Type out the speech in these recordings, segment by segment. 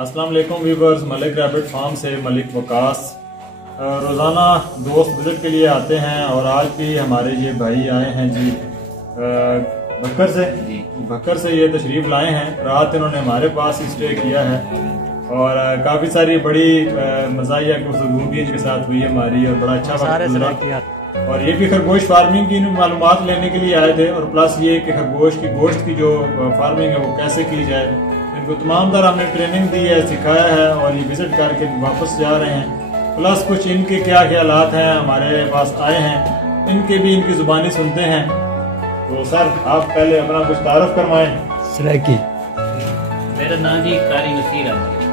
अस्सलाम वालेकुम viewers, Malik rabbit farm से मलिक वकास। रोज़ाना दोस्त विजिट के लिए आते हैं और आज भी हमारे ये भाई आए हैं जी भक्कर से ये तशरीफ लाए हैं। रात इन्होंने हमारे पास ही स्टे किया है और काफ़ी सारी बड़ी मज़ाहिया गुफ्तगू भी इनके साथ हुई है हमारी और बड़ा अच्छा वक्त गुज़रा। और ये भी खरगोश फार्मिंग की मालूमात लेने के लिए आए थे और प्लस ये कि खरगोश की गोश्त की जो फार्मिंग है वो कैसे की जाए, इनको तमाम तरह हमने ट्रेनिंग दी है, सिखाया है और ये विजिट करके वापस जा रहे हैं। प्लस कुछ इनके क्या ख्यालात हैं हमारे पास आए हैं, इनके भी इनकी जुबानी सुनते हैं। तो सर आप पहले अपना कुछ तारुफ करवाएं। मेरा नाम जी कारी नसीर अहमद है,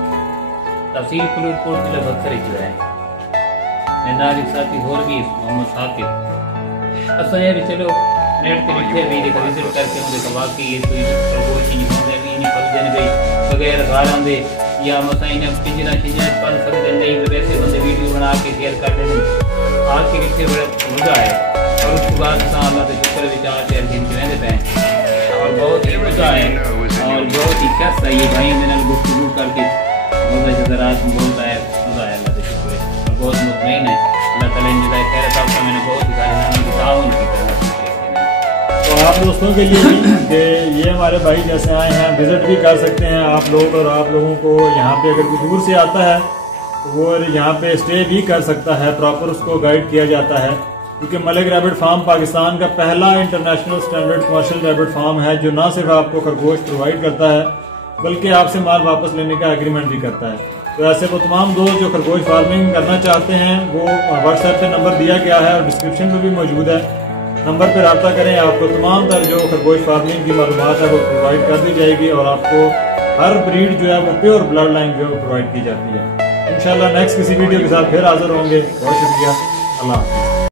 तहसील फलूरपुर जिला भक्कर जो है। मेरे नाल एक साथी होर भी मोहम्मद साकिब। असां ये भी चलो नेट ते लिखे भी देखा विजिट करके मुझे कहा कि ये कोई खरगोश नहीं होंदे भी नहीं फलदे ने बगैर गालां दे या मसां इन्हें पिंजरा चिंजरा पल सकदे नहीं, वैसे बंदे वीडियो बना के शेयर कर देते हैं। आके लिखे बड़ा मजा है और उसके बाद अल्लाह के शुक्र विचार से दिन रहते हैं और बहुत ही मजा है और बहुत ही क्या सही है भाई मेरे नाल गुफ्तगू करके बहुत जज़रात बहुत आया मजा आया। अल्लाह के शुक्र है और बहुत मुतमईन है। अल्लाह ताला इन जज़ाए खैर अता फरमाए। मैंने बहुत सारे नाम की ताउन की तरह। तो आप दोस्तों के लिए भी कि ये हमारे भाई जैसे आए हैं विजिट भी कर सकते हैं आप लोग, और आप लोगों को यहाँ पे अगर कोई दूर से आता है तो वो यहाँ पे स्टे भी कर सकता है, प्रॉपर उसको गाइड किया जाता है। क्योंकि मलिक रैबिट फार्म पाकिस्तान का पहला international standard commercial rabbit farm है जो ना सिर्फ आपको खरगोश प्रोवाइड करता है बल्कि आपसे माल वापस लेने का एग्रीमेंट भी करता है। तो ऐसे वो तमाम दोस्त जो खरगोश फार्मिंग करना चाहते हैं वो व्हाट्सएप पे नंबर दिया गया है और डिस्क्रिप्शन में भी मौजूद है, नंबर पर रब्ता करें। आपको तमाम तर जो खरगोश फार्मिंग की मालूमात है वो प्रोवाइड कर दी जाएगी और आपको हर ब्रीड जो है वो प्योर ब्लड लाइन जो है वो प्रोवाइड की जाती है। इंशाल्लाह नेक्स्ट किसी वीडियो के साथ फिर हाजिर होंगे। बहुत शुक्रिया। अल्लाह हाफ़िज़।